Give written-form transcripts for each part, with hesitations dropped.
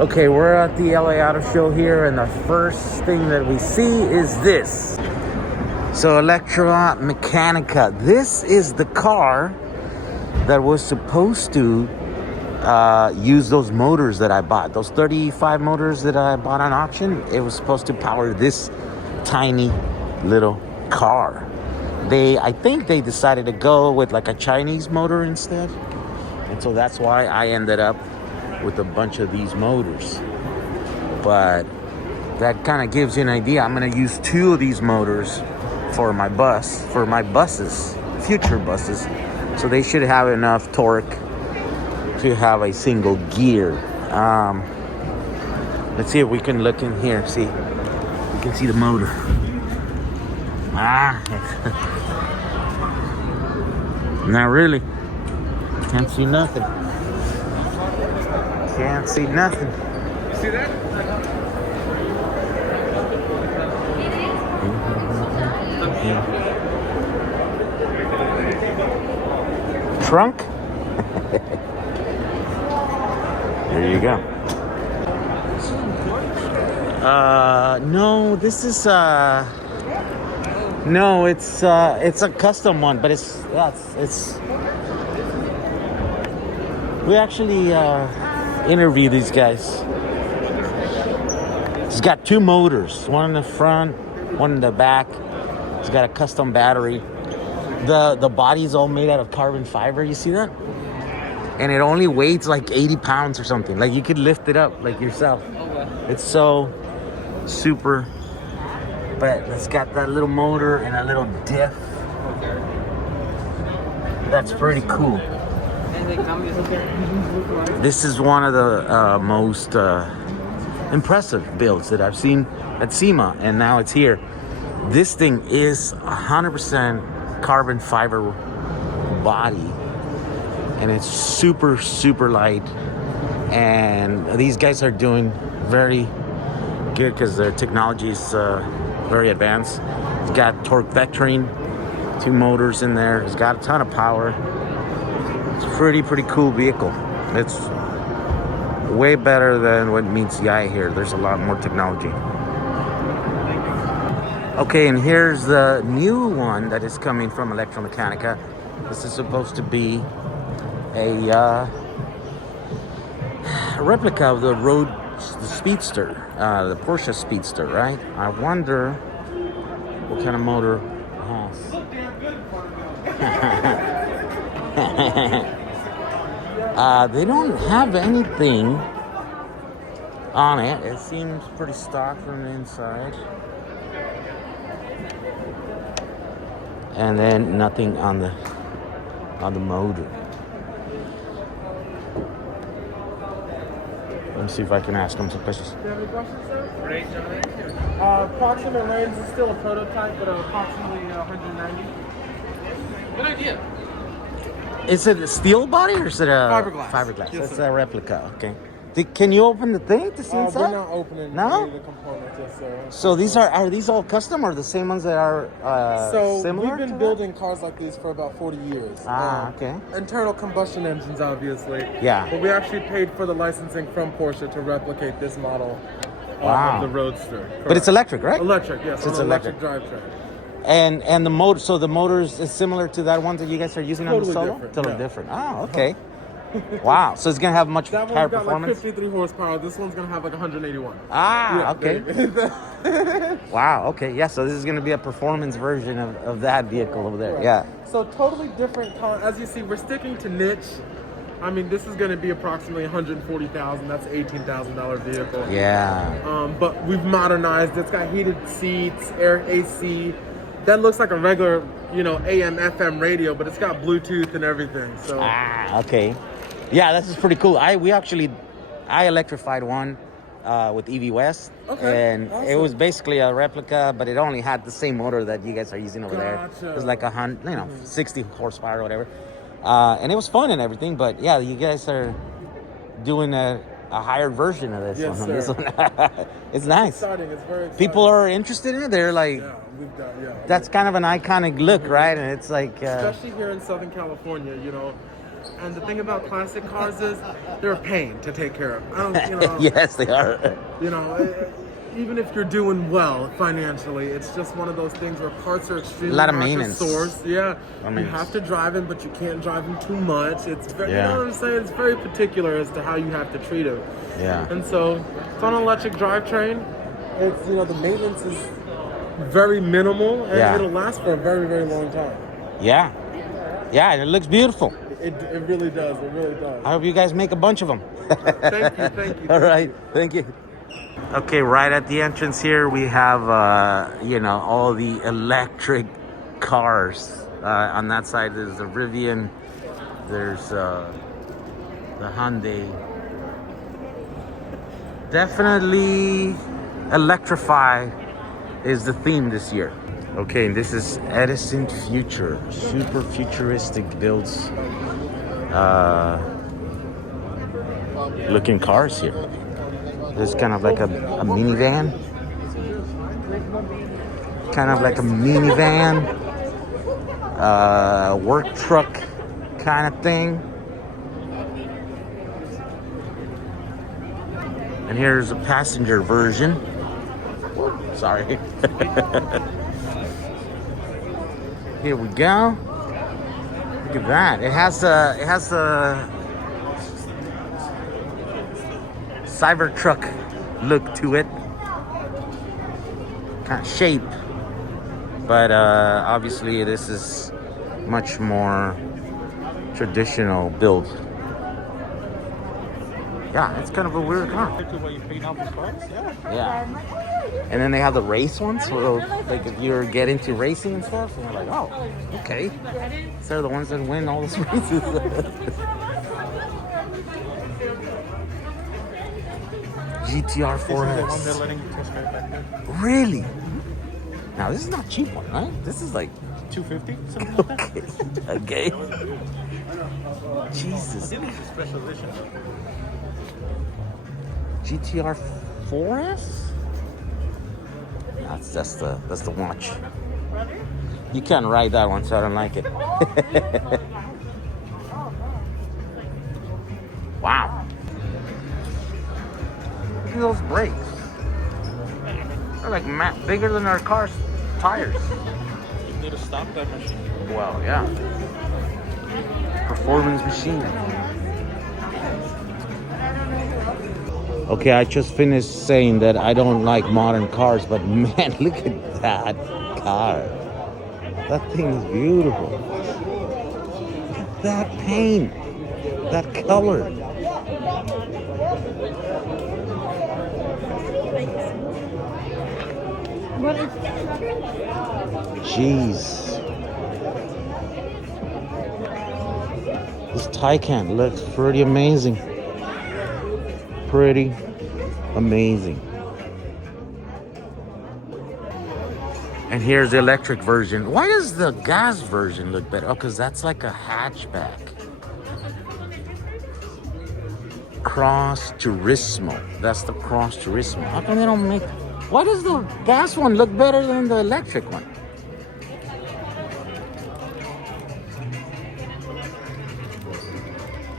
Okay, we're at the LA Auto Show here, and the first thing that we see is this. So Electromechanica. This is the car that was supposed to use those motors that I bought. Those 35 motors that I bought on auction. It was supposed to power this tiny little car. I think they decided to go with like a Chinese motor instead. And so that's why I ended up with a bunch of these motors. But that kind of gives you an idea. I'm going to use 2 of these motors for my buses, future buses. So they should have enough torque to have a single gear. Let's see if we can look in here. See, you can see the motor. Not really. Can't see nothing. Can't see nothing. You see that? Trunk? There you go. No, this is no, it's a custom one, but it's we actually interview these guys. It's got 2 motors, one in the front, one in the back. It's got a custom battery. The body's all made out of carbon fiber. You see that? And it only weighs like 80 pounds or something. Like you could lift it up like yourself. It's so super. But it's got that little motor and a little diff. That's pretty cool. This is one of the most impressive builds that I've seen at SEMA, and now it's here. This thing is 100% carbon fiber body, and it's super, super light. And these guys are doing very good because their technology is very advanced. It's got torque vectoring, 2 motors in there. It's got a ton of power. It's a pretty cool vehicle. It's way better than what meets the eye here. There's a lot more technology. Okay, and here's the new one that is coming from Electromechanica. This is supposed to be a replica of the Speedster, the Porsche Speedster, right? I wonder what kind of motor it has. They don't have anything on it. It seems pretty stock from the inside. And then nothing on the motor. Let me see if I can ask them some questions. Do you have any questions, sir? Range on it? Approximate range is still a prototype, but approximately 190. Good idea. Is it a steel body or is it a Fiberglass? Fiberglass. Yes, It's sir. a replica. Okay. Can you open the thing to see inside? We're not opening No? any of the components, yes, sir. So these are these all custom or the same ones that are similar? We've been building cars like these for about 40 years. Okay. Internal combustion engines, obviously. Yeah. But we actually paid for the licensing from Porsche to replicate this model Wow. of the Roadster. But it's electric, right? Electric, yes. So it's on an electric. drivetrain. And the motor, so the motors is similar to that one that you guys are using on the Totally Solo? different, Totally yeah. different. Oh, okay. Wow. So it's going to have much That higher one's got performance? like 53 horsepower. This one's going to have like 181. Ah, okay. okay. Wow, okay. Yeah, so this is going to be a performance version of that vehicle over there. Right. Yeah. So totally different car. As you see, we're sticking to niche. I mean, this is going to be approximately $140,000. That's an $18,000 vehicle. Yeah. But we've modernized it. It's got heated seats, air AC. That looks like a regular, AM, FM radio, but it's got Bluetooth and everything. So. Okay. Yeah, this is pretty cool. I electrified one with EV West. Okay, And awesome. it was basically a replica, but it only had the same motor that you guys are using over there. Gotcha. It was like 60 horsepower or whatever. And it was fun and everything, but yeah, you guys are doing a higher version of this Yes, one. sir. This one. It's nice. Exciting. It's very exciting. People are interested in it. They're like, Yeah, we've got, yeah. that's kind of an iconic look, right? And it's like... Especially here in Southern California, And the thing about classic cars is they're a pain to take care of. I don't, Yes, they are. Even if you're doing well financially, it's just one of those things where parts are extremely A lot of hard to maintenance. source. Yeah, I mean, you have to drive them, but you can't drive them too much. It's very, Yeah. you know what I'm saying? It's very particular as to how you have to treat them. Yeah. And so it's on an electric drivetrain. It's the maintenance is very minimal, and Yeah. it'll last for a very, very long time. Yeah. Yeah, and it looks beautiful. It really does. It really does. I hope you guys make a bunch of them. Thank you. All right. Thank you. Okay, right at the entrance here, we have, all the electric cars. On that side, there's the Rivian. There's the Hyundai. Definitely electrify is the theme this year. Okay, and this is Edison Future. Super futuristic builds. Looking cars here. There's kind of like a minivan. Work truck kind of thing. And here's a passenger version. Sorry. Here we go. Look at that. It has a Cybertruck look to it, kind of shape, but obviously this is much more traditional build. Yeah, it's kind of a weird car. Yeah. And then they have the race ones, so like if you're getting into racing and stuff, and you're like, oh, okay. So they're the ones that win all those races. GTR 4S. Really? Now this is not cheap one, right? This is like $250, something like that. Okay. Jesus. This is a special edition. GTR 4S? That's the watch. You can't ride that one, so I don't like it. Wow. Look at those brakes. They're like bigger than our car's tires. You need to stop that machine. Well, yeah. Performance machine. Okay, I just finished saying that I don't like modern cars, but man, look at that car. That thing is beautiful. Look at that paint. That color. Jeez. This Taycan looks pretty amazing. Pretty amazing. And here's the electric version. Why does the gas version look better? Oh, because that's like a hatchback. Cross Turismo. That's the Cross Turismo. How come they don't make... Why does the gas one look better than the electric one?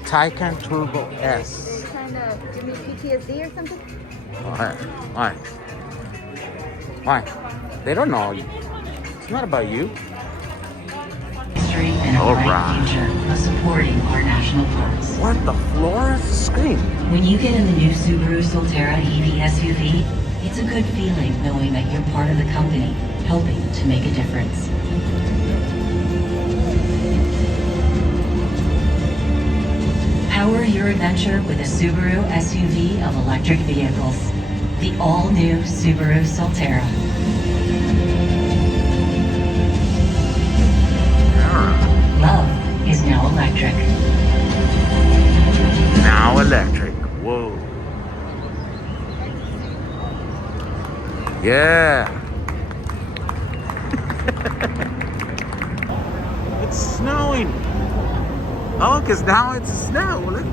Taycan Turbo S. Trying to give me PTSD or something? Why? They don't know. It's not about you. History and a bright future of supporting our national parks. What the floor is screen? When you get in the new Subaru Solterra EV SUV, it's a good feeling knowing that you're part of the company, helping to make a difference. Power your adventure with a Subaru SUV of electric vehicles. The all-new Subaru Solterra. Love is now electric. Now electric. Whoa. Yeah. It's snowing. Oh, because now it's snow. Look.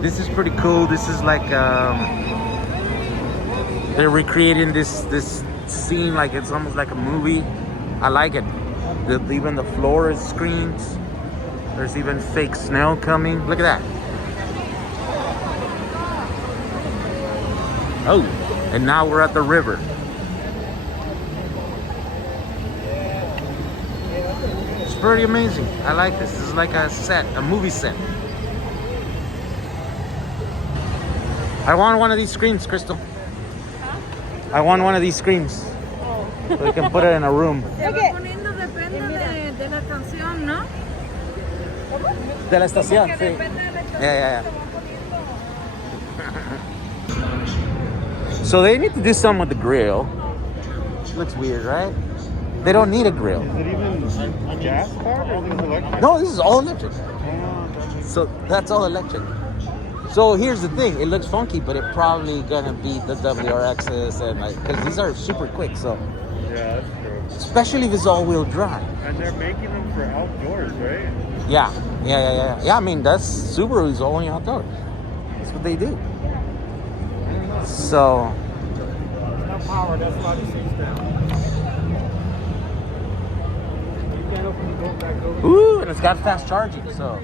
This is pretty cool. This is like they're recreating this scene like it's almost like a movie. I like it. Even the floor is screened. There's even fake snow coming. Look at that. Oh, and now we're at the river. It's pretty amazing. I like this. This is like a set, a movie set. I want one of these screens, Crystal. I want one of these screens. So we can put it in a room. Okay. De la canción, ¿no? De la estación, sí. Yeah. So they need to do something with the grill. Looks weird, right? They don't need a grill. Is it even a gas car or is it electric? No, this is all electric. So that's all electric. So here's the thing, it looks funky, but it probably gonna beat the WRXs and like, cause these are super quick, so. Yeah, that's true. Especially if it's all-wheel drive. And they're making them for outdoors, right? Yeah. Yeah, I mean, that's Subaru's only outdoors. That's what they do. So. No power, that's why the seat's down. You can't open the door back over. Ooh, and it's got fast charging, so.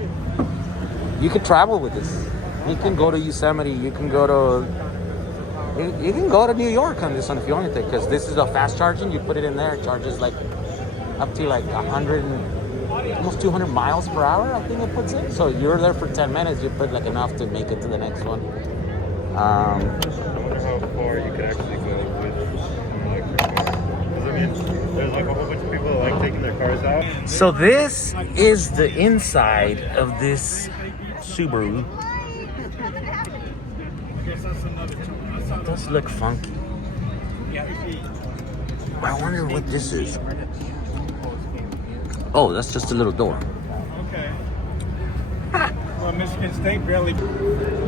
You could travel with this. You can go to Yosemite, you can go to New York on this one if you want to, because this is a fast charging. You put it in there, it charges like up to like 100 and almost 200 miles per hour, I think it puts in. So you're there for 10 minutes, you put like enough to make it to the next one. I wonder how far you could actually go with an electric car. Because I mean, there's like a whole bunch of people that like taking their cars out. So this is the inside of this Subaru. It does look funky. I wonder what this is. Oh, that's just a little door. Okay. Well, Michigan State barely.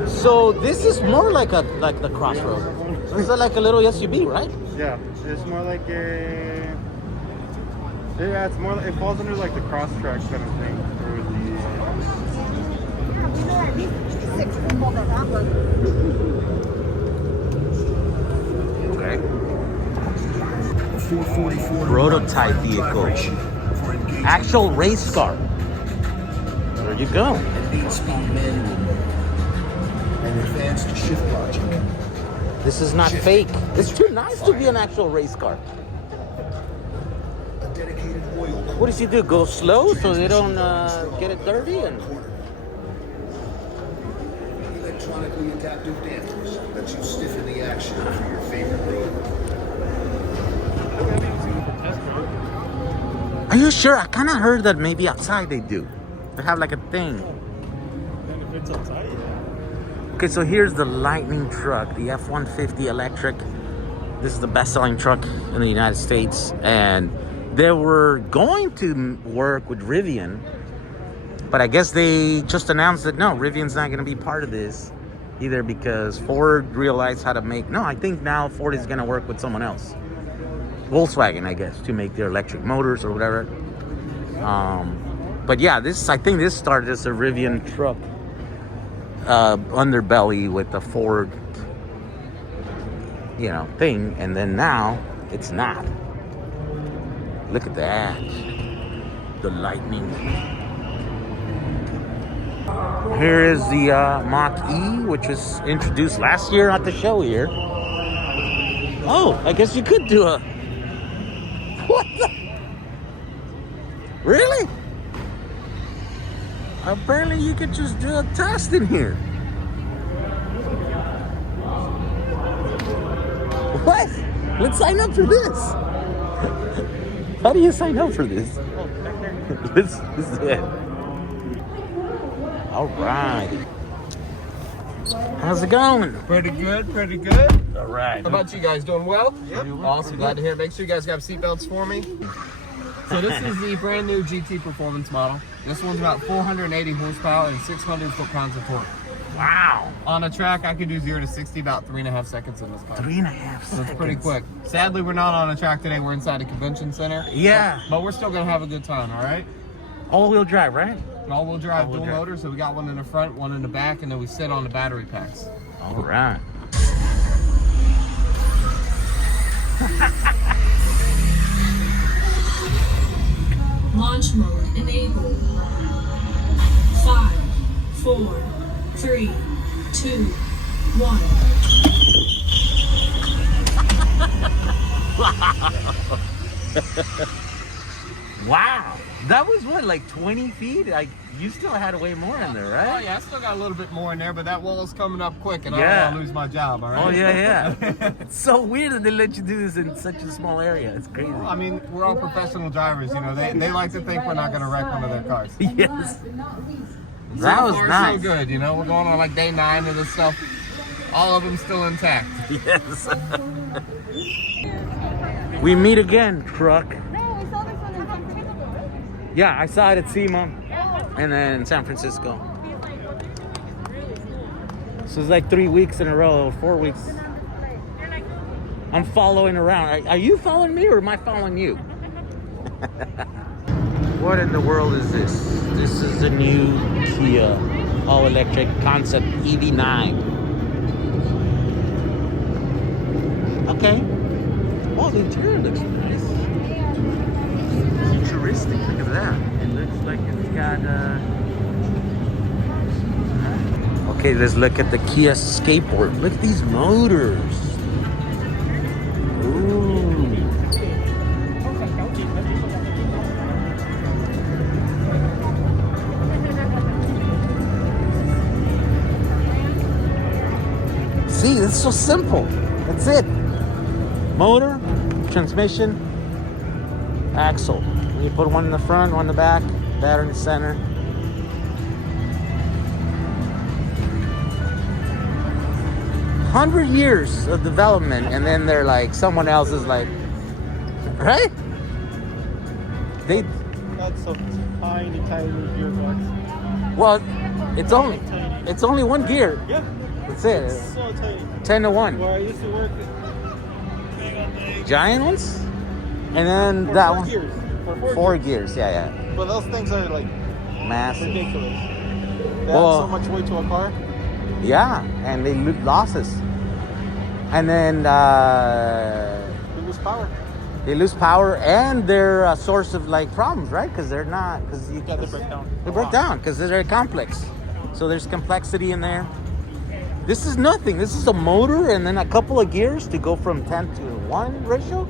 So this is more like the Crossroad. This is like a little SUV, right? Yeah, it's more like a. Yeah, it's more. It falls under like the cross-track kind of thing. Or the. 6 people that have one. Okay. Prototype vehicle. Actual race car. There you go. An 8-speed manual and advanced shift logic. This is not fake. It's too nice to be an actual race car. A dedicated oil What does he do? Go slow so they don't get it dirty? And electronically adaptive dampers lets you stiffen the action for your favorite road. are you sure? I kind of heard that maybe outside they do. They have like a thing. And if it's outside, yeah. Okay, so here's the Lightning truck, the F-150 electric. This is the best-selling truck in the United States, and they were going to work with Rivian, but I guess they just announced that no, Rivian's not going to be part of this either because Ford realized how to make. No, I think now Ford is going to work with someone else, Volkswagen, I guess, to make their electric motors or whatever. But yeah, I think this started as a Rivian truck underbelly with the Ford, thing, and then now it's not. Look at that, the Lightning. Here is the Mach-E, which was introduced last year at the show here. Oh, I guess you could do a. What the? Really? Apparently you could just do a test in here. What? Let's sign up for this. How do you sign up for this? Let's do it. All right. How's it going? Pretty good, pretty good. All right. How about you guys? Doing well? Yep. Awesome. Glad to hear it. Make sure you guys have seatbelts for me. So this is the brand new GT Performance model. This one's about 480 horsepower and 600 foot-pounds of torque. Wow. On a track, I could do 0 to 60 about 3.5 seconds in this car. 3.5 So seconds. it's pretty quick. Sadly, we're not on a track today. We're inside a convention center. Yeah. But we're still going to have a good time, all right? All-wheel drive, right? All-wheel drive, All-wheel dual drive. motor. So we got one in the front, one in the back, and then we sit on the battery packs. All right. Launch mode enabled. 5, 4, 3, 2, 1. Wow. That was what, like 20 feet? Like, you still had way more in there, Oh right? yeah, I still got a little bit more in there, but that wall's coming up quick, and I Yeah. don't want to lose my job. All right. Oh, yeah. It's so weird that they let you do this in such a small area. It's crazy. I mean, we're all professional drivers, you know. They like to think we're not going to wreck one of their cars. Yes. So That was far, nice. so good. You know, we're going on like day 9 of this stuff. All of them still intact. Yes. We meet again, truck. No, we saw this one in San Francisco. Yeah, I saw it at SEMA and then in San Francisco. So it's like 3 weeks in a row, or 4 weeks. I'm following around. Are you following me or am I following you? What in the world is this? This is the new Kia all-electric Concept Ev9. Okay. Oh, the interior looks nice. Futuristic. Look at that. It looks like it's got Okay, let's look at the Kia skateboard. Look at these motors. Ooh. See, it's so simple. That's it. Motor, transmission, axle. You put one in the front, one in the back, battery in the center. $100 years of development, and then they're like, someone else is like, right? They, That's a tiny gearbox. well, it's only one gear. Yeah, That's it. it's so tiny. 10 to 1. Where I used to work. Giant ones, and then that one. Gears. For 4 gears. Yeah, But those things are like massive. ridiculous. They Well- add so much weight to a car. Yeah, and they losses. And then They lose power. they lose power, and they're a source of like problems, right? Because they're not, because you Yeah, they break down. They break down because they're complex. So there's complexity in there. This is nothing. This is a motor and then a couple of gears to go from 10 to 1 ratio,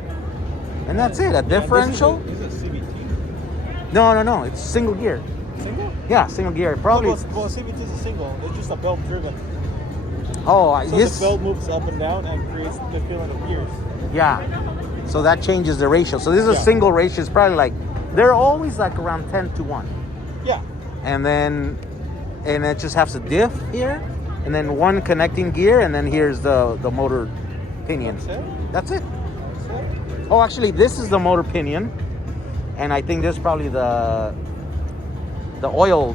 and that's it. A differential. This is a CVT. No. It's single gear. Single? Yeah, single gear. Probably. Well, CVT is a single. It's just a belt driven. Oh, So yes. the belt moves up and down and creates the feeling of gears. Yeah. So that changes the ratio. So this is a Yeah. single ratio. It's probably like, they're always like around 10 to 1. Yeah. And it just has a diff here, and then one connecting gear, and then here's the motor pinion. That's it. Oh, actually, this is the motor pinion, and I think this is probably the oil.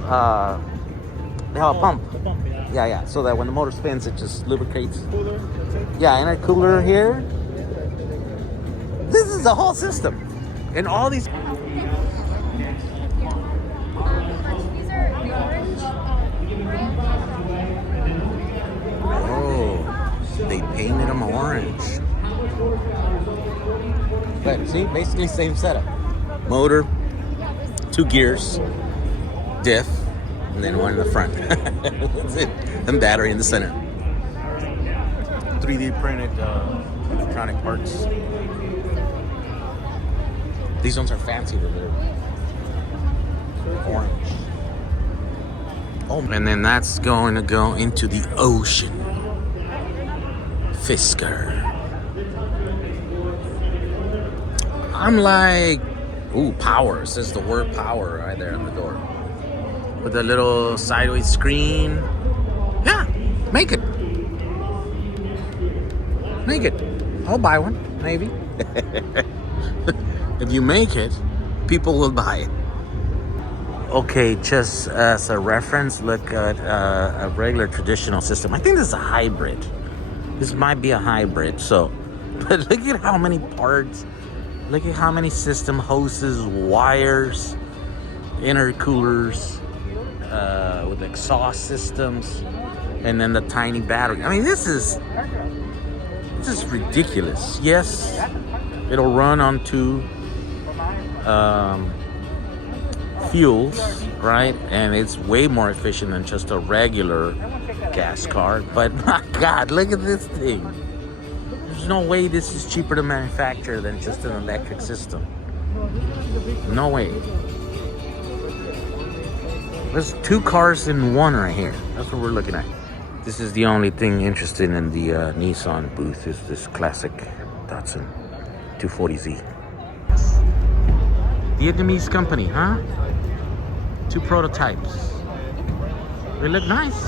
They have a pump. The pump, yeah. Yeah. So that when the motor spins, it just lubricates. Cooler, that's it. Yeah, intercooler here. This is the whole system, and all these. Oh, they painted them orange. But see, basically same setup. Motor, 2 gears, diff, and then one in the front. That's it. And battery in the center. 3D printed electronic parts. These ones are fancy, they're orange. Oh, and then that's going to go into the ocean. Fisker. I'm like, ooh, power. It says the word power right there on the door. With a little sideways screen. Yeah, make it. Make it. I'll buy one, maybe. If you make it, people will buy it. Okay, just as a reference, look at a regular traditional system. I think this is a hybrid. This might be a hybrid. So, but look at how many parts. Look at how many system hoses, wires, intercoolers, with exhaust systems, and then the tiny battery. I mean, this is ridiculous. Yes, it'll run onto fuels, right? And it's way more efficient than just a regular gas car. But my God, look at this thing. There's no way this is cheaper to manufacture than just an electric system. No way. There's 2 cars in one right here. That's what we're looking at. This is the only thing interesting in the Nissan booth is this classic Datsun 240Z. Vietnamese company, huh? 2 prototypes. They look nice.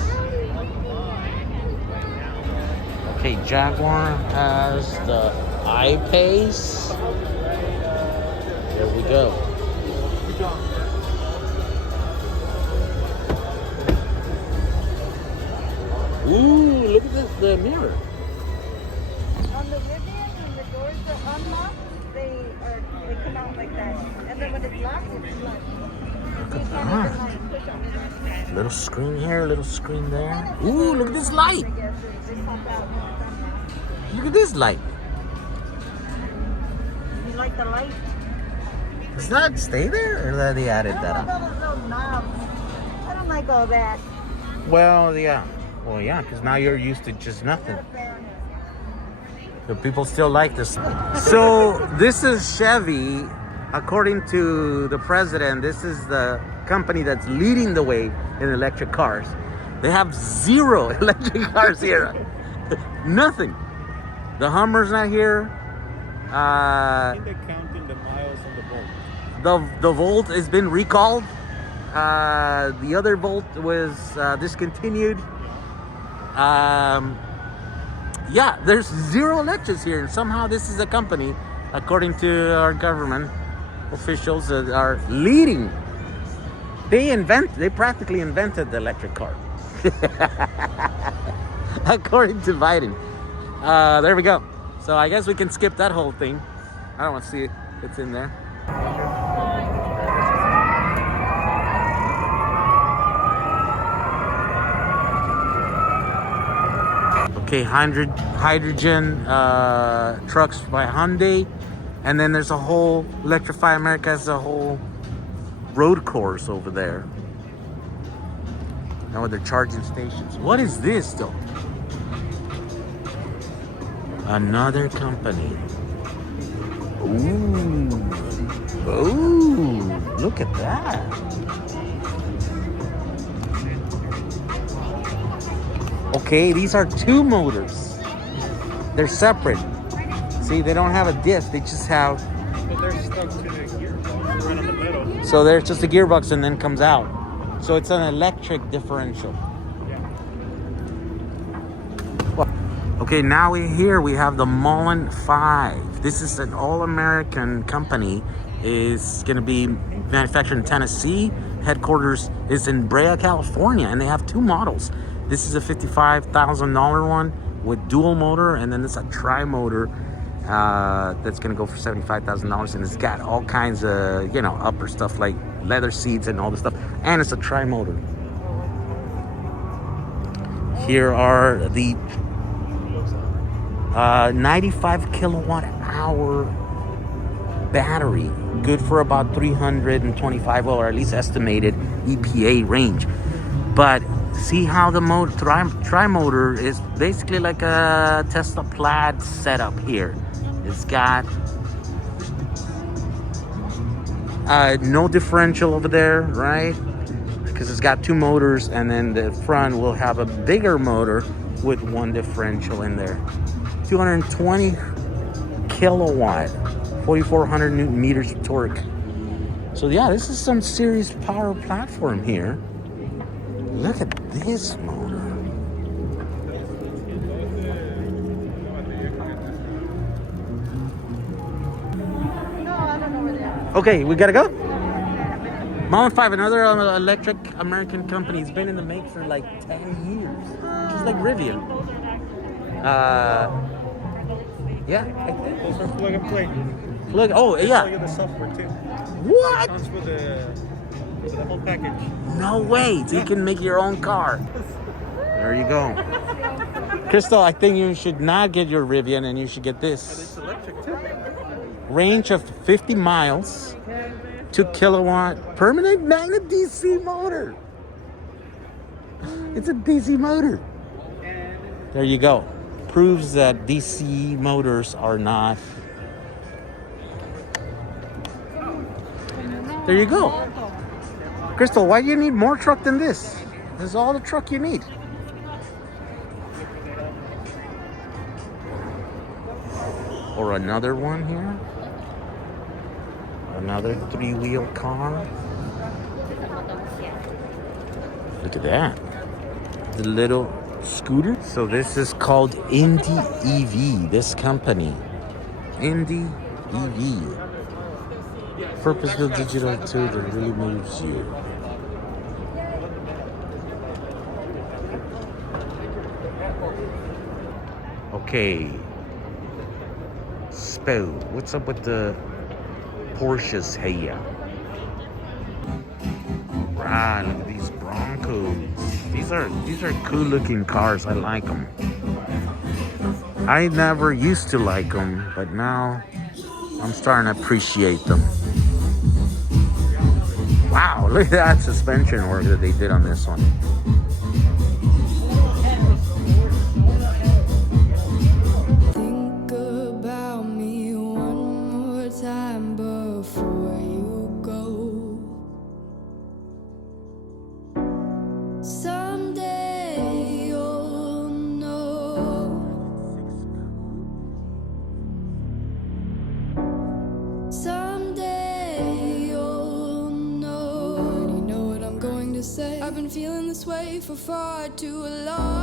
Okay, Jaguar has the I-Pace. There we go. Ooh, look at this, the mirror. On the Rivian, when the doors are unlocked, they come out like that. And then when it's locked, it's locked. So you can't even like push on it. Little screen here, little screen there. Ooh, look at this light. I guess they pop out. Look at this light. You like the light? Does that stay there, or that they added that I up? don't know those knobs. I don't like all that. Well, yeah. Well, yeah, because now you're used to just nothing. But people still like this. So this is Chevy. According to the president, this is the company that's leading the way in electric cars. They have 0 electric cars here. Nothing. The Hummer's not here. I think they're counting the miles on the Volt. The Volt has been recalled. The other Volt was discontinued. Yeah, there's 0 electrics here, and somehow this is a company, according to our government officials, that are leading. They practically invented the electric car. According to Biden. There we go. So I guess we can skip that whole thing. I don't want to see it. It's in there. Okay, hydrogen trucks by Hyundai, and then there's a whole Electrify America has a whole road course over there. Now with their charging stations. What is this though? Another company. Ooh, look at that. Okay, these are 2 motors. They're separate. See, they don't have a diff. They just have. But they're stuck to the gearbox right in the middle. So there's just a gearbox and then comes out. So it's an electric differential. Well, okay, now we have the Mullen 5. This is an all-American company. It's going to be manufactured in Tennessee. Headquarters is in Brea, California, and they have 2 models. This is a $55,000 one with dual motor, and then this is a tri-motor that's gonna go for $75,000, and it's got all kinds of, upper stuff like leather seats and all this stuff, and it's a tri-motor. Here are the 95 kilowatt hour battery, good for about 325, or at least estimated EPA range. But see how the tri-motor is basically like a Tesla Plaid setup here. It's got no differential over there, right? Because it's got 2 motors, and then the front will have a bigger motor with 1 differential in there. 220 kilowatt, 4,400 Newton meters of torque. So yeah, this is some serious power platform here. Look at this motor. No, I don't know where they are. Okay, we gotta go. Mullen 5, another electric American company. It's been in the make for like 10 years. Just like Rivian. Yeah, I think. Those are plug and play. Look, oh yeah. Plug in the software too. What? Comes with the whole package. No way. So you can make your own car. There you go. Crystal, I think you should not get your Rivian, and you should get this. It's electric too. Range of 50 miles. 2 kilowatt permanent magnet DC motor. It's a DC motor. There you go. Proves that DC motors are not. There you go. Crystal, why do you need more truck than this? This is all the truck you need. Or another one here. Another 3-wheel car. Look at that. The little scooter. So this is called Indie EV, this company. Indie EV. Purpose-built digital tool that really moves you. Okay. Spo, what's up with the Porsches here? Right, look at these Broncos. These are cool looking cars. I like them. I never used to like them, but now I'm starting to appreciate them. Wow, look at that suspension work that they did on this one. Think about me one more time before you go. Someday you'll know. Someday you'll know. You know what I'm going to say? I've been feeling this way for far too long.